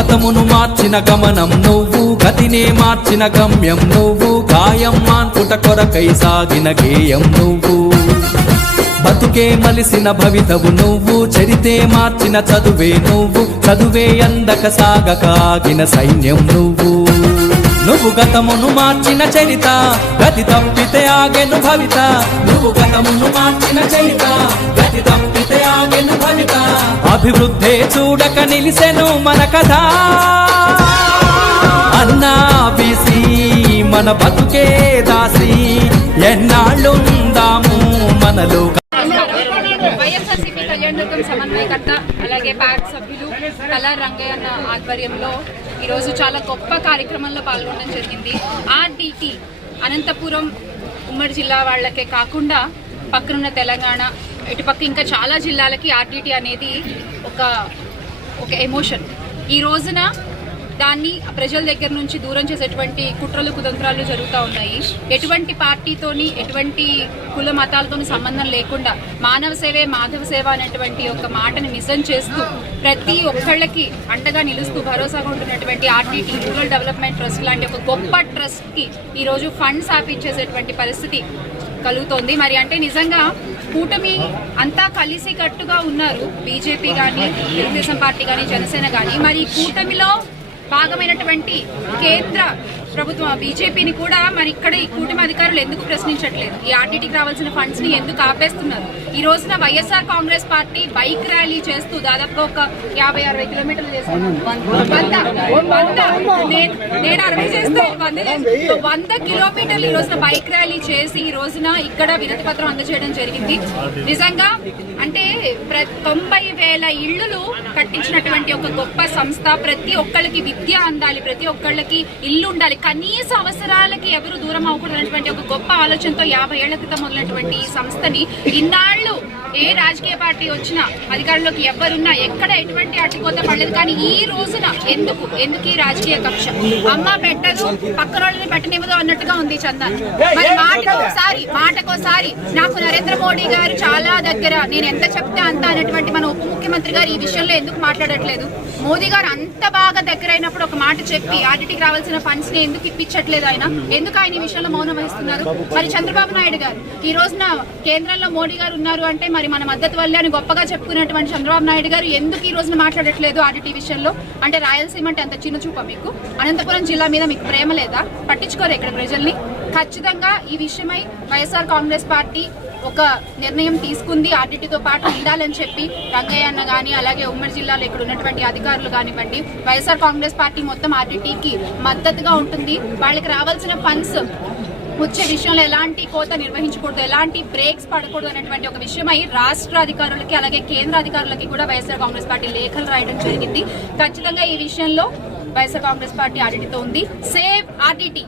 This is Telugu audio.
గతమును మార్చిన గమనం నువ్వు గతినే మార్చిన గమ్యం నువ్వు గాయం మాన్పుట కొరకై సాగిన గేయం నువ్వు. బతుకే మలిసిన భవితవు నువ్వు చరితే మార్చిన చదువే నువ్వు చదువే అందక సాగక ఆగిన సైన్యం నువ్వు. నువ్వు గతమును మార్చిన చరిత గతి తప్పితే ఆగెను భవిత. నువ్వు గతమును మార్చిన చరిత గతి తప్పితే ఆగెను భవిత. అభివృద్ధే చూడక నిలిసెను మన కథ. అన్నా బీసీ మన బతుకే దాసి. ఎన్నాళ్ళుందాము మనలో వైఎస్ఆర్సీపీ కళ్యాణదుర్గం సమన్వయకర్త అలాగే ప్యాక్ సభ్యులు కళా రంగయ్య ఆధ్వర్యంలో ఈరోజు చాలా గొప్ప కార్యక్రమంలో పాల్గొనడం జరిగింది. ఆర్డిటి అనంతపురం ఉమ్మడి జిల్లా వాళ్ళకే కాకుండా పక్కనున్న తెలంగాణ ఇటుపక్క ఇంకా చాలా జిల్లాలకి ఆర్డిటి అనేది ఒక ఒక ఎమోషన్ ఈ రోజున దాన్ని ప్రజల దగ్గర నుంచి దూరం చేసేటువంటి కుట్రలు కుతంత్రాలు జరుగుతూ ఉన్నాయి. ఎటువంటి పార్టీతోని ఎటువంటి కుల మతాలతోని సంబంధం లేకుండా మానవ సేవే మాధవ సేవ అనేటువంటి ఒక మాటని నిజం చేస్తూ ప్రతి ఒక్కళ్ళకి అంటగా నిలుస్తూ భరోసాగా ఉంటున్నటువంటి ఆర్టీటీ రూరల్ డెవలప్మెంట్ ట్రస్ట్ లాంటి ఒక గొప్ప ట్రస్ట్కి ఈరోజు ఫండ్స్ ఆపించేసేటువంటి పరిస్థితి కలుగుతోంది. మరి అంటే నిజంగా కూటమి అంతా కలిసి కట్టుగా ఉన్నారు. బీజేపీ కానీ తెలుగుదేశం పార్టీ కానీ జనసేన కానీ మరి ఈ కూటమిలో భాగమైనటువంటి కేంద్ర ప్రభుత్వం బీజేపీని కూడా మరి ఇక్కడ ఈ కూటమి అధికారులు ఎందుకు ప్రశ్నించట్లేదు? ఈ ఆర్టీటీకి రావాల్సిన ఫండ్స్ని ఎందుకు ఆపేస్తున్నారు? ఈ రోజున YSR Congress party bike rally చేస్తూ దాదాపు ఒక యాభై అరవై కిలోమీటర్లు చేశారు నేను అరవై చేస్తే వంద వంద కిలోమీటర్లు ఈ రోజున బైక్ ర్యాలీ చేసి ఈ రోజున ఇక్కడ వినతి పత్రం అందజేయడం జరిగింది. నిజంగా అంటే తొంభై వేల ఇళ్ళులు కట్టించినటువంటి ఒక గొప్ప సంస్థ ప్రతి ఒక్కళ్ళకి విద్య అందాలి ప్రతి ఒక్కళ్ళకి ఇల్లు ఉండాలి. కనీస అవసరాలకి ఎవరు దూరం అవ్వకూడదు అనేటువంటి ఒక గొప్ప ఆలోచనతో యాభై ఏళ్ళ క్రితం మొదలైనటువంటి ఈ సంస్థని ఇన్నాళ్ళు ఏ రాజకీయ పార్టీ వచ్చినా అధికారంలోకి ఎవరున్నా ఎక్కడ ఎటువంటి అడ్డుకోత పడలేదు. కానీ ఈ రోజున ఎందుకు? ఎందుకు ఈ రాజకీయ కక్ష? అమ్మ పెట్టదు పక్కన వాళ్ళని పెట్టనివ్వదు అన్నట్టుగా ఉంది చందన్. మరి మాటకోసారి మాటకోసారి నాకు నరేంద్ర మోడీ గారు చాలా దగ్గర నేను ఎంత చెప్తే అంత అనేటువంటి మన ఉప ముఖ్యమంత్రి గారు ఈ విషయంలో ఎందుకు మాట్లాడట్లేదు? మోదీ గారు అంత బాగా దగ్గరైనప్పుడు ఒక మాట చెప్పి ఆర్టీటీకి రావాల్సిన ఫండ్స్ని ఎందుకు ఇప్పించట్లేదు ఆయన? ఎందుకు ఆయన ఈ విషయంలో మౌనం వహిస్తున్నారు? మరి చంద్రబాబు నాయుడు గారు ఈ రోజున కేంద్రంలో మోడీ గారు ఉన్నారు అంటే మరి మన మద్దతు వల్లే అని గొప్పగా చెప్పుకున్నటువంటి చంద్రబాబు నాయుడు గారు ఎందుకు ఈ రోజున మాట్లాడట్లేదు ఆర్టీటీ విషయంలో? అంటే రాయలసీమ అంటే అంత చిన్న చూప మీకు? అనంతపురం జిల్లా మీద మీకు ప్రేమ లేదా? పట్టించుకోరు ఇక్కడ ప్రజల్ని? ఖచ్చితంగా ఈ విషయమై వైఎస్ఆర్ కాంగ్రెస్ పార్టీ ఒక నిర్ణయం తీసుకుంది ఆర్డిటీతో పాటు ఉండాలని చెప్పి రంగయ్య అన్న కానీ అలాగే ఉమ్మడి జిల్లాలో ఇక్కడ ఉన్నటువంటి అధికారులు కానివ్వండి వైఎస్ఆర్ కాంగ్రెస్ పార్టీ మొత్తం ఆర్డిటీకి మద్దతుగా ఉంటుంది. వాళ్ళకి రావాల్సిన ఫండ్స్ వచ్చే విషయంలో ఎలాంటి కోత నిర్వహించకూడదు ఎలాంటి బ్రేక్స్ పడకూడదు అనేటువంటి ఒక విషయమై రాష్ట్ర అధికారులకి అలాగే కేంద్ర అధికారులకి కూడా వైఎస్ఆర్ కాంగ్రెస్ పార్టీ లేఖలు రాయడం జరిగింది. ఖచ్చితంగా ఈ విషయంలో వైఎస్ఆర్ కాంగ్రెస్ పార్టీ ఆర్టీటీతో ఉంది. Save RTT.